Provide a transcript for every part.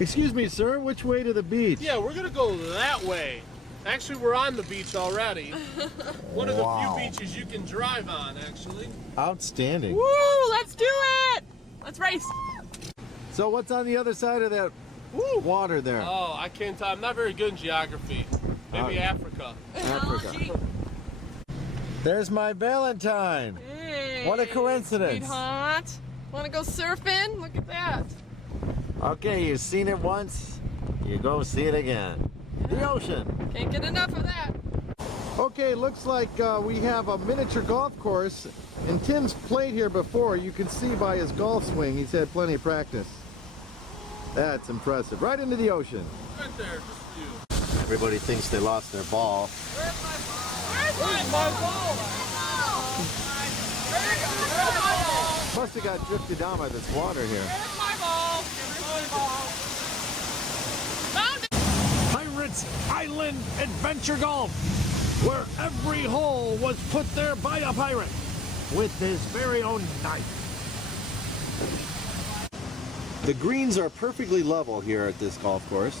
Excuse me, sir, which way to the beach? Yeah, we're gonna go that way. Actually, we're on the beach already. One of the few beaches you can drive on, actually. Outstanding. Woo, let's do it! Let's race. So what's on the other side of that water there? Oh, I can't tell. I'm not very good in geography. Maybe Africa. Africa. There's my Valentine. Hey, What a coincidence. Sweetheart. Want to go surfing? Look at that. Okay, you've seen it once, you go see it again. The ocean. Can't get enough of that. Okay, looks like we have a miniature golf course, and Tim's played here before. You can see by his golf swing, he's had plenty of practice. That's impressive. Right into the ocean. Right there, just you. Everybody thinks they lost their ball. Where's my ball? Where's my ball? Must have got drifted down by this water here. Where's my ball? Where's my ball? Found it! Pirates Island Adventure Golf, where every hole was put there by a pirate with his very own knife. The greens are perfectly level here at this golf course.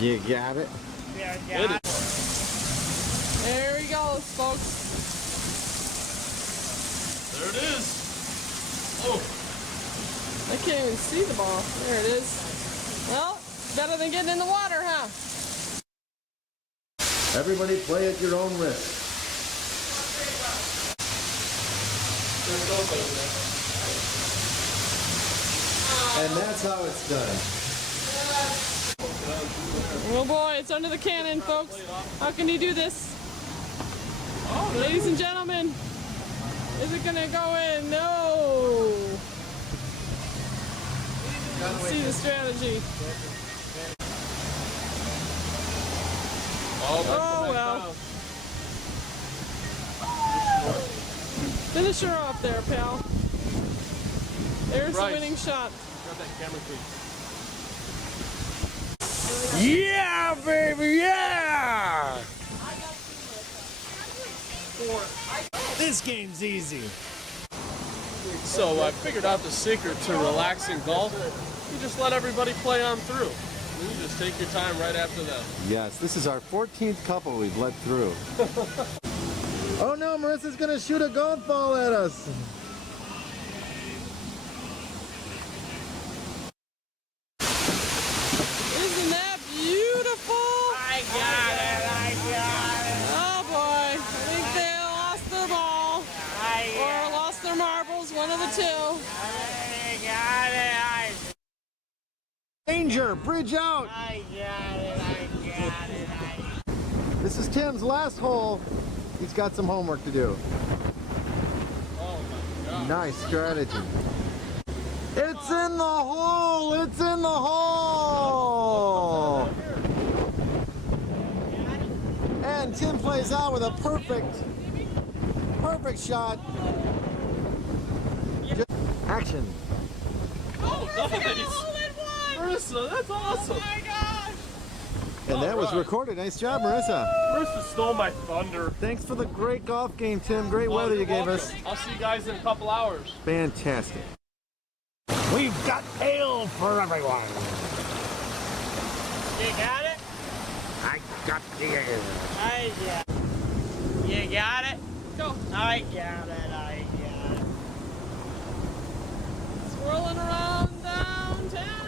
You got it? Yeah, got it. There he goes, folks. There it is. Oh. I can't even see the ball. There it is. Well, better than getting in the water, huh? Everybody play at your own risk. And that's how it's done. Oh boy, it's under the cannon, folks. How can you do this? Ladies and gentlemen, is it gonna go in? No. Let's see the strategy. Oh well. Finish her off there, pal. There's the winning shot. Grab that camera, please. Yeah, baby, yeah! This game's easy. So I figured out the secret to relaxing golf. You just let everybody play on through. You just take your time right after them. Yes, this is our 14th couple we've let through. Oh no, Marissa's gonna shoot a golf ball at us. Isn't that beautiful? I got it. Oh boy, I think they lost their ball. Or lost their marbles, one of the two. I got it. Danger, bridge out. I got it. This is Tim's last hole. He's got some homework to do. Oh my God. Nice strategy. It's in the hole! It's in the hole! And Tim plays out with a perfect shot. Action. Oh, nice. Marissa, that's awesome. Oh my gosh! And that was right. recorded. Nice job, Marissa. Marissa stole my thunder. Thanks for the great golf game, Tim. Great weather you gave us. I'll see you guys in a couple hours. Fantastic. We've got ale for everyone. You got it? I got the ale. I got it. You got it? Go. I got it. Swirling around downtown.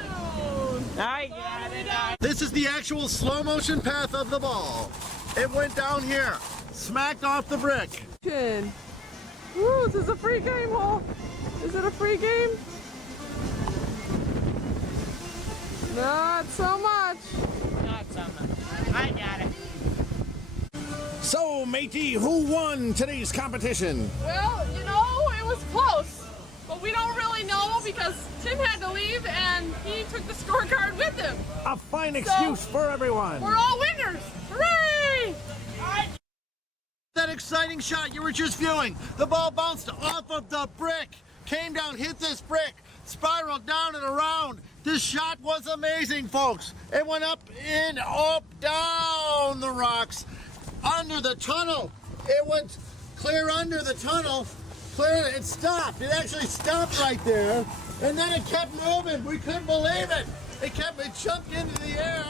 I got it. This is the actual slow motion path of the ball. It went down here, smacked off the brick. Good. Woo, this is a free game hole. Is it a free game? Not so much. Not so much. I got it. So, matey, who won today's competition? Well, you know, it was close. But we don't really know because Tim had to leave and he took the scorecard with him. A fine excuse for everyone. We're all winners. Hooray! That exciting shot you were just viewing. The ball bounced off of the brick, came down, hit this brick, spiraled down and around. This shot was amazing, folks. It went up, in, up, down the rocks, under the tunnel. It went clear under the tunnel, cleared it. It stopped. It actually stopped right there. And then it kept moving. We couldn't believe it. It jumped into the air,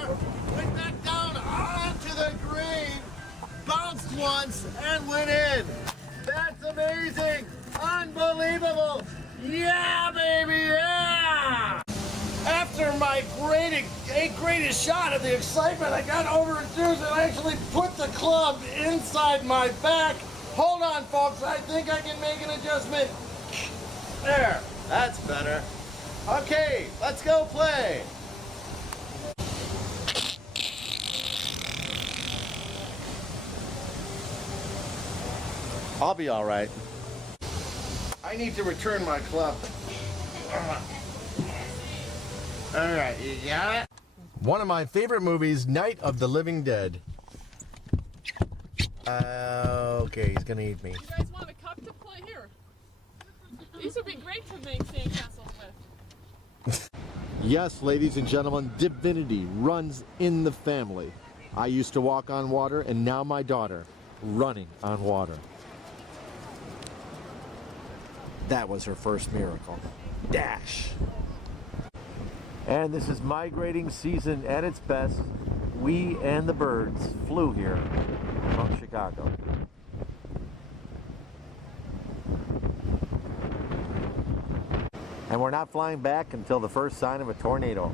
went back down onto the green, bounced once, and went in. That's amazing. Unbelievable. Yeah, baby, yeah! After my greatest shot of the excitement, I got over-enthused and actually put the club inside my back. Hold on, folks. I think I can make an adjustment. There. That's better. Okay, let's go play. I'll be all right. I need to return my club. All right, you got it? One of my favorite movies, Night of the Living Dead. Okay, he's gonna eat me. You guys want a cup to play here? These would be great to make sandcastles with. Yes, ladies and gentlemen, divinity runs in the family. I used to walk on water, and now my daughter, running on water. That was her first miracle. Dash! And this is migrating season at its best. We and the birds flew here from Chicago. And we're not flying back until the first sign of a tornado.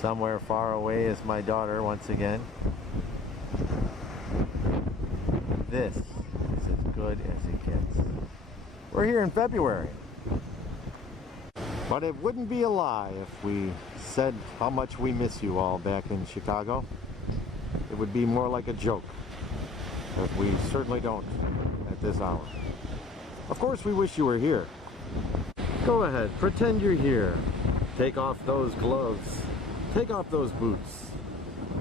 Somewhere far away is my daughter once again. This is as good as it gets. We're here in February. But it wouldn't be a lie if we said how much we miss you all back in Chicago. It would be more like a joke. But we certainly don't at this hour. Of course we wish you were here. Go ahead, pretend you're here. Take off those gloves. Take off those boots.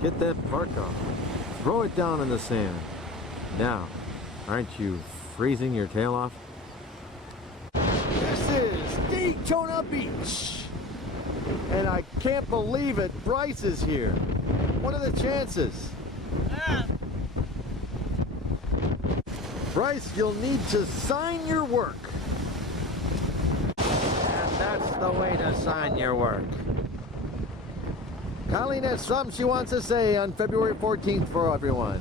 Get that parka. Throw it down in the sand. Now, aren't you freezing your tail off? This is Daytona Beach. And I can't believe it, Bryce is here. What are the chances? Bryce, you'll need to sign your work. And that's the way to sign your work. Colleen has something she wants to say on February 14th for everyone.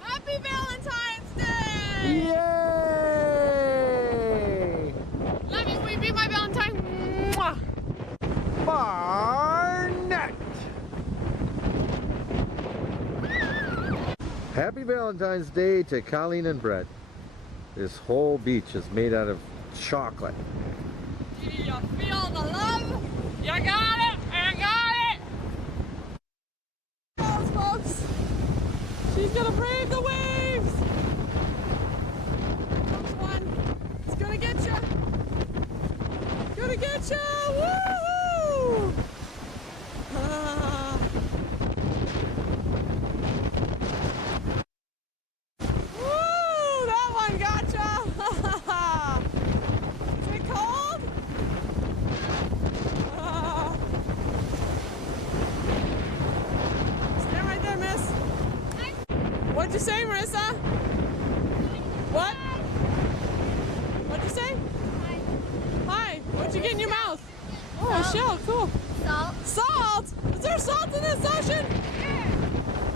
Happy Valentine's Day! Yay! Love you, will you be my Valentine? Mwah! Barnett! Happy Valentine's Day to Colleen and Brett. This whole beach is made out of chocolate. Do you feel the love? You got it! I got it! Goes, folks. She's gonna brave the waves! Comes one. It's gonna get you. Gonna get you! Woohoo! Woo! That one got you! Is it cold? Stand right there, miss. What'd you say, Marissa? What? What'd you say? Hi. What'd you get in your mouth? Oh, a shell. Cool. Salt. Salt? Is there salt in this ocean?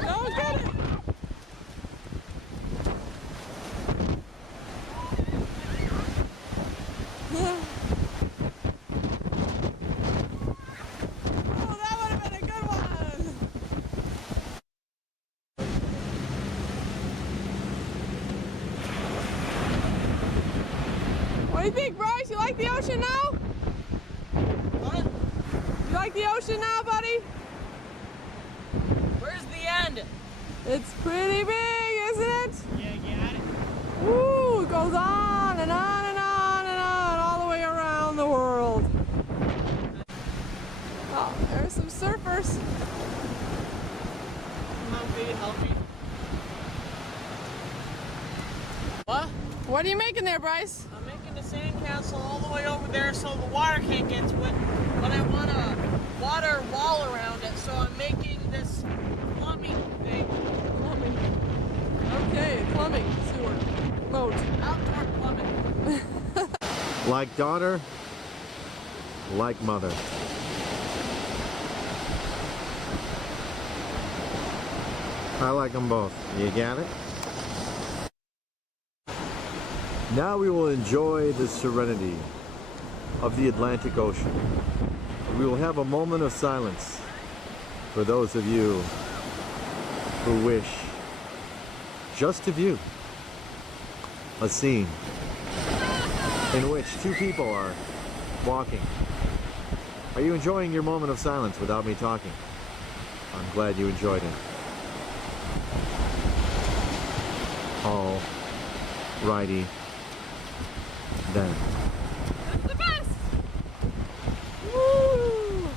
No, get it. Oh, that would have been a good one. What do you think, Bryce? You like the ocean now? What? You like the ocean now, buddy? Where's the end? It's pretty big, isn't it? You got it. Woo! It goes on and on and on and on all the way around the world. Oh, there's some surfers. Come on, baby, help me. What? What are you making there, Bryce? I'm making a sandcastle all the way over there so the water can't get to it, but I want a water wall around it, so I'm making this plumbing thing. Plumbing. Okay, plumbing sewer. Boat. Outdoor plumbing. Like daughter, like mother. I like them both. You got it? Now we will enjoy the serenity of the Atlantic Ocean. We will have a moment of silence for those of you who wish just to view a scene in which two people are walking. Are you enjoying your moment of silence without me talking? I'm glad you enjoyed it. All righty then. That's the best! Woo!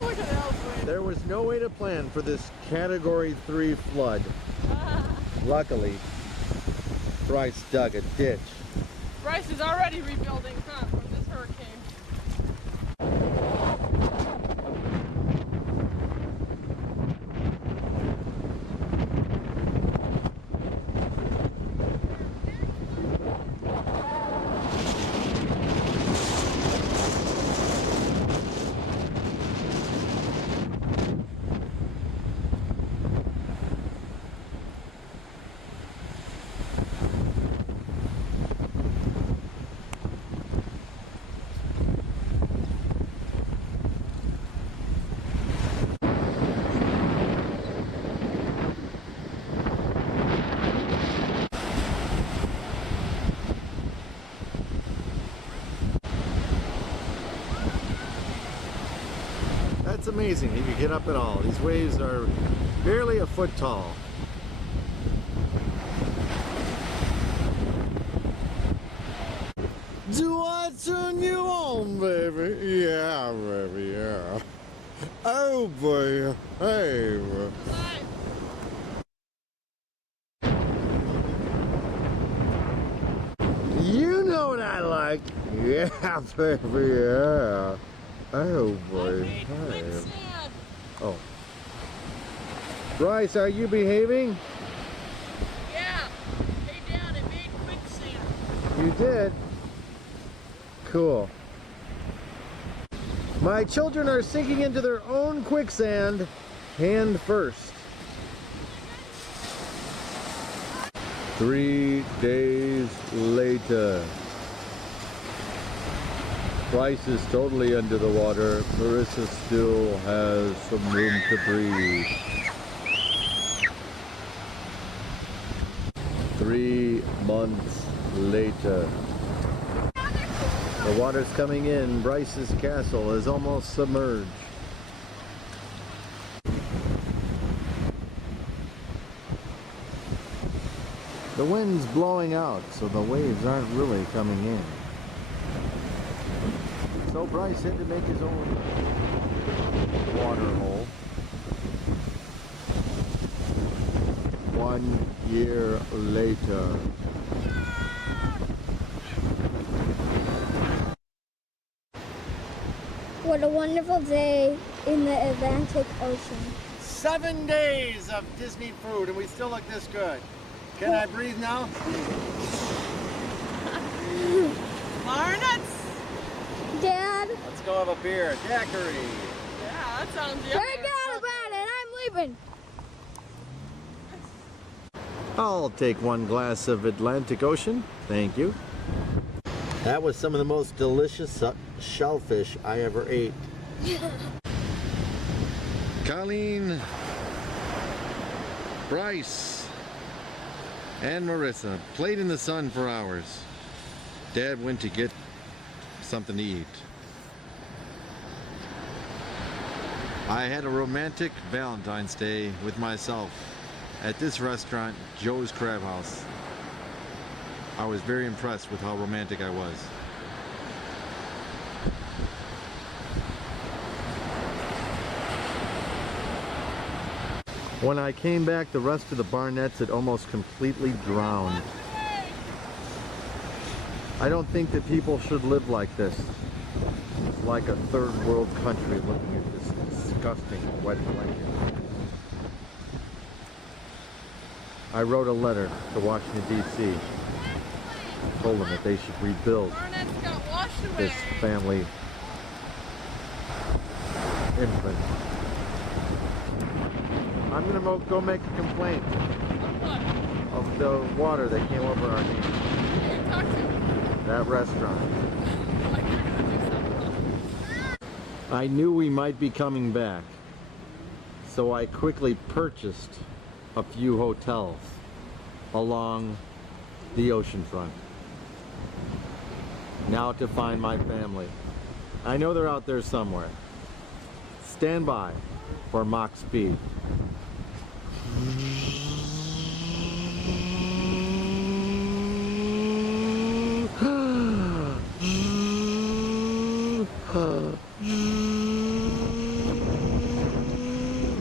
Look at Ellsworth. There was no way to plan for this Category 3 flood. Luckily, Bryce dug a ditch. Bryce is already rebuilding, huh, from this hurricane. That's amazing. You can get up at all. These waves are barely a foot tall. Do I turn you on, baby? Yeah, baby, yeah. Oh, boy. Hey. You know what I like. Yeah, baby, yeah. Oh, boy. Hey. Oh. Bryce, are you behaving? Yeah. Hey, Dad, I made quicksand. You did? Cool. My children are sinking into their own quicksand, hand first. 3 days later. Bryce is totally under the water. Marissa still has some room to breathe. 3 months later. The water's coming in. Bryce's castle is almost submerged. The wind's blowing out, so the waves aren't really coming in. So Bryce had to make his own water hole. 1 year later. What a wonderful day in the Atlantic Ocean. 7 days of Disney food and we still look this good. Can I breathe now? Marnuts! Dad, Let's go have a beer. Daiquiri. Yeah, that sounds yummy. forget about it. I'm leaving. I'll take 1 glass of Atlantic Ocean. Thank you. That was some of the most delicious shellfish I ever ate. Colleen, Bryce, and Marissa played in the sun for hours. Dad went to get something to eat. I had a romantic Valentine's Day with myself at this restaurant, Joe's Crab House. I was very impressed with how romantic I was. When I came back, the rest of the barnets had almost completely drowned. I don't think that people should live like this. It's like a third world country looking at this disgusting wet blanket. I wrote a letter to Washington, D.C. told them that they should rebuild Barnett's got washed away. this family infant. I'm gonna go make a complaint What? of the water that came over our knee. Who you gonna talk to? That restaurant. Like you're gonna do something. I knew we might be coming back, so I quickly purchased a few hotels along the ocean front. Now to find my family. I know they're out there somewhere. Stand by for Mach speed.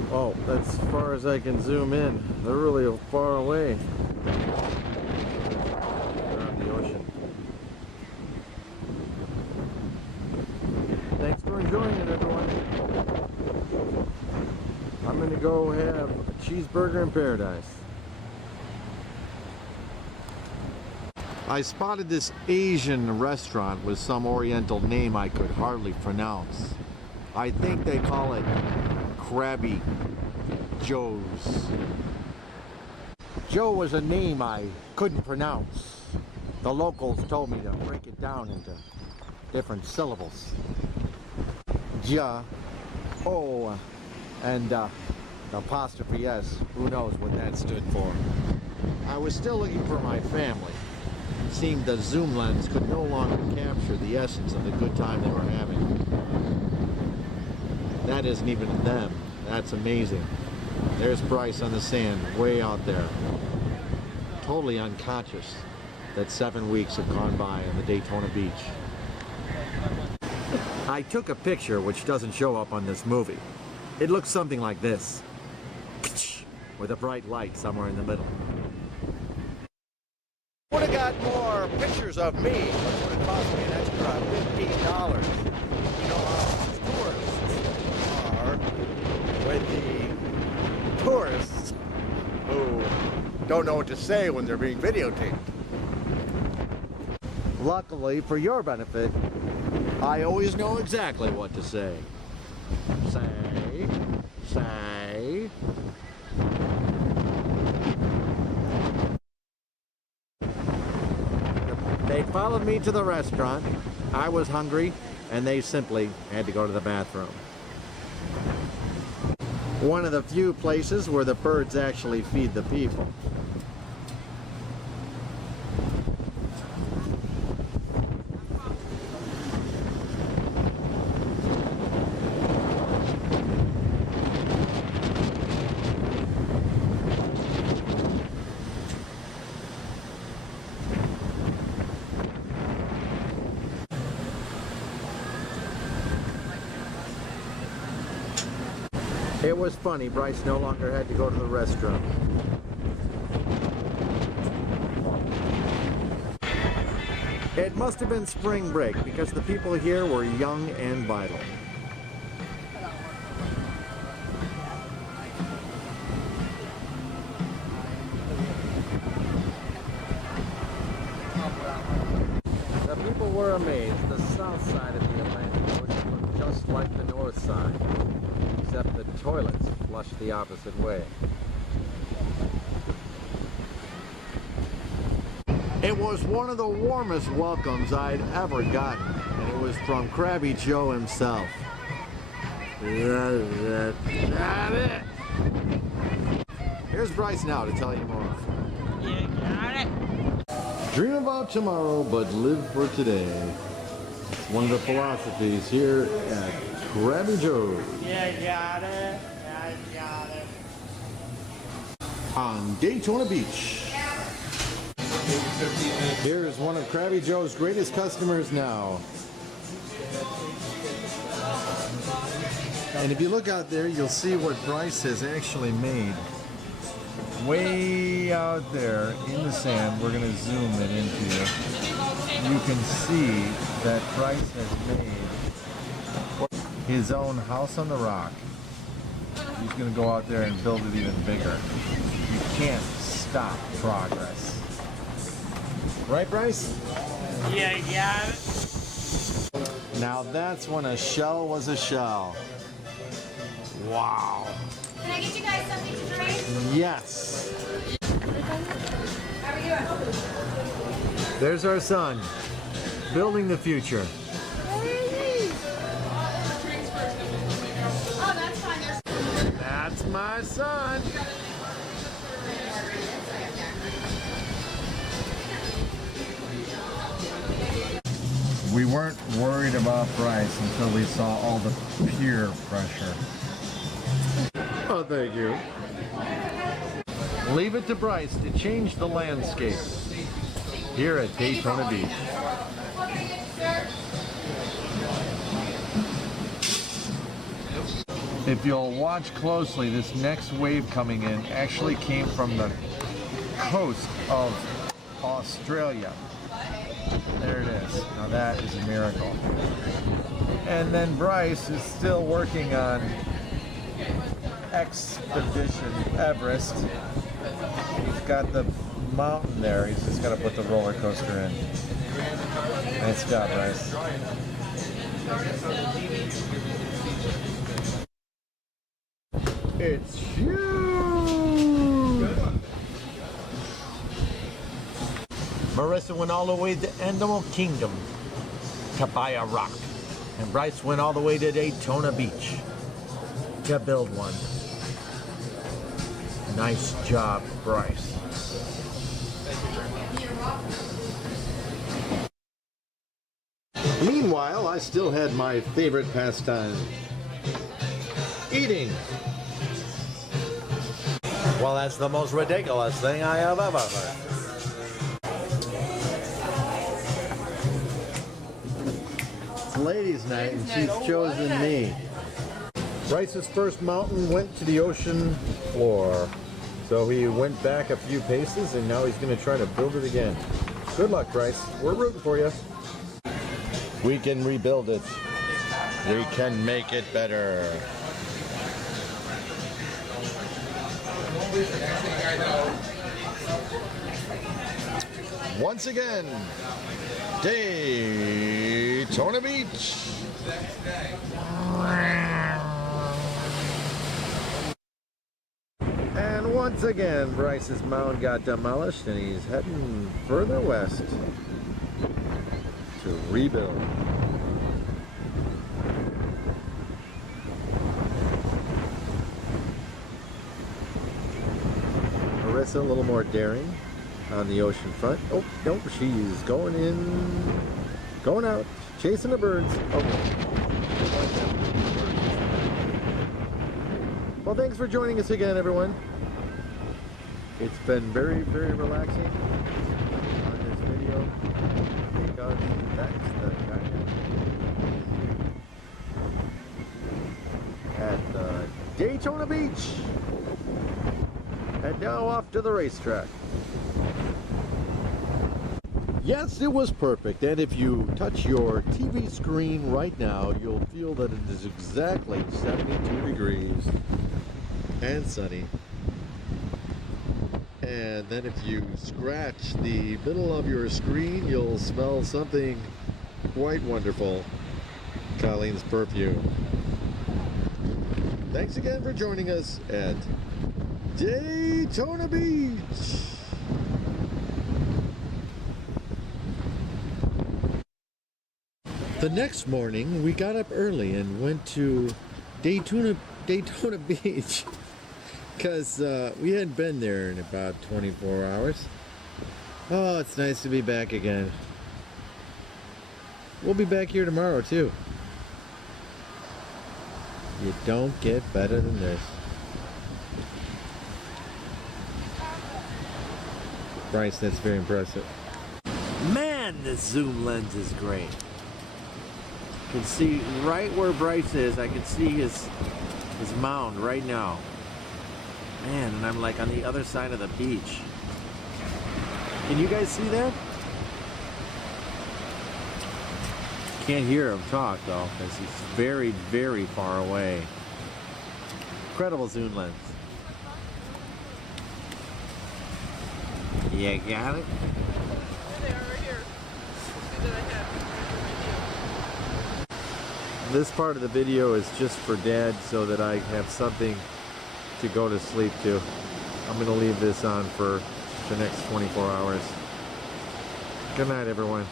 Oh, that's as far as I can zoom in. They're really far away. They're on the ocean. Thanks for enjoying it, everyone. I'm gonna go have a cheeseburger in paradise. I spotted this Asian restaurant with some oriental name I could hardly pronounce. I think they call it Krabby Joe's. Joe was a name I couldn't pronounce. The locals told me to break it down into different syllables. Ja, O, and the apostrophe S. Who knows what that stood for. I was still looking for my family. It seemed the zoom lens could no longer capture the essence of the good time they were having. That isn't even them. That's amazing. There's Bryce on the sand, way out there. Totally unconscious that 7 weeks have gone by on the Daytona Beach. I took a picture which doesn't show up on this movie. It looks something like this, with a bright light somewhere in the middle. Would have got more pictures of me, but it would have cost me an extra $15. You know how tourists are with the tourists who don't know what to say when they're being videotaped. Luckily, for your benefit, I always know exactly what to say. Say. They followed me to the restaurant. I was hungry, and they simply had to go to the bathroom. One of the few places where the birds actually feed the people. It was funny, Bryce no longer had to go to the restroom. It must have been spring break because the people here were young and vital. The people were amazed. The south side of the Atlantic Ocean looked just like the north side, except the toilets flushed the opposite way. It was one of the warmest welcomes I'd ever gotten, and it was from Krabby Joe himself. Here's Bryce now to tell you more. You got it. Dream about tomorrow, but live for today. It's one of the philosophies here at Krabby Joe's. You got it. You got it. On Daytona Beach. Here's one of Krabby Joe's greatest customers now. And if you look out there, you'll see what Bryce has actually made. Way out there in the sand, we're going to zoom it into you. You can see that Bryce has made his own house on the rock. He's going to go out there and build it even bigger. You can't stop progress. Right, Bryce? Yeah, you got it. Now that's when a shell was a shell. Wow. Can I get you guys something to drink? Yes. How are you? There's our son, building the future. Oh, that's fine. There's That's my son. We weren't worried about Bryce until we saw all the peer pressure. Oh, thank you. Leave it to Bryce to change the landscape here at Daytona Beach. If you'll watch closely, this next wave coming in actually came from the coast of Australia. There it is. Now that is a miracle. And then Bryce is still working on Expedition Everest. He's got the mountain there. He's just got to put the roller coaster in. Nice job, Bryce. It's huge! Marissa went all the way to Animal Kingdom to buy a rock. And Bryce went all the way to Daytona Beach to build one. Nice job, Bryce. Meanwhile, I still had my favorite pastime. Eating. Well, that's the most ridiculous thing I have ever heard. It's ladies' night and she's chosen me. Bryce's first mountain went to the ocean floor. So he went back a few paces and now he's going to try to build it again. Good luck, Bryce. We're rooting for you. We can rebuild it. We can make it better. Once again, Daytona Beach. And once again, Bryce's mound got demolished and he's heading further west to rebuild. Marissa a little more daring on the ocean front. Oh, no, she's going in, going out, chasing the birds. Okay. Well, thanks for joining us again, everyone. It's been very, very relaxing on this video because that's the guy at Daytona Beach. And now off to the racetrack. Yes, it was perfect, and if you touch your TV screen right now, you'll feel that it is exactly 72 degrees and sunny. And then if you scratch the middle of your screen, you'll smell something quite wonderful. Colleen's perfume. Thanks again for joining us at Daytona Beach. The next morning, we got up early and went to Daytona Beach because we hadn't been there in about 24 hours. Oh, it's nice to be back again. We'll be back here tomorrow too. You don't get better than this. Bryce, that's very impressive. Man, this zoom lens is great. You can see right where Bryce is. I can see his mound right now. Man, and I'm like on the other side of the beach. Can you guys see that? Can't hear him talk though, because he's very, very far away. Incredible zoom lens. You got it? that I have. This part of the video is just for Dad so that I have something to go to sleep to. I'm going to leave this on for the next 24 hours. Good night, everyone.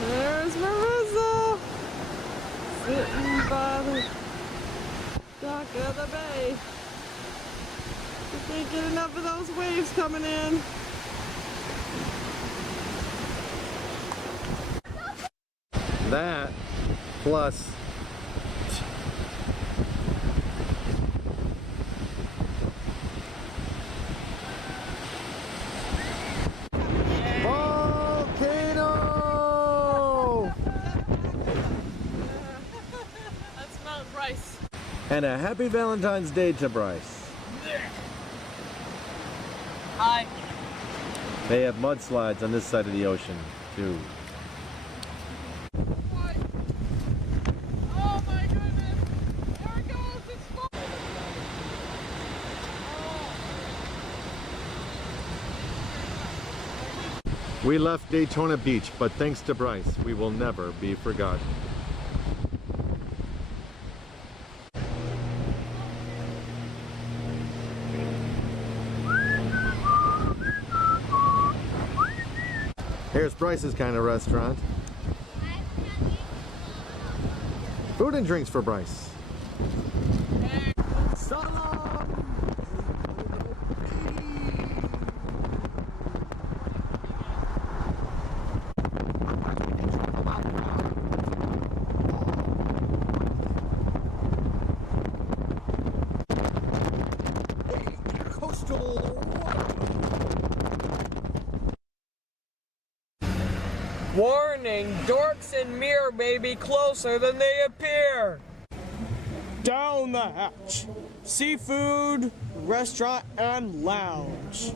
There's Marissa sitting by the dock of the bay. You can't get enough of those waves coming in. That plus volcano That's Mount Bryce. and a happy Valentine's Day to Bryce. Hi. They have mudslides on this side of the ocean too. Oh my goodness! There it goes! It's full! We left Daytona Beach, but thanks to Bryce, we will never be forgotten. Here's Bryce's kind of restaurant. Food and drinks for Bryce. Warning, dorks and mirror may be closer than they appear. Down the hatch. Seafood, restaurant, and lounge.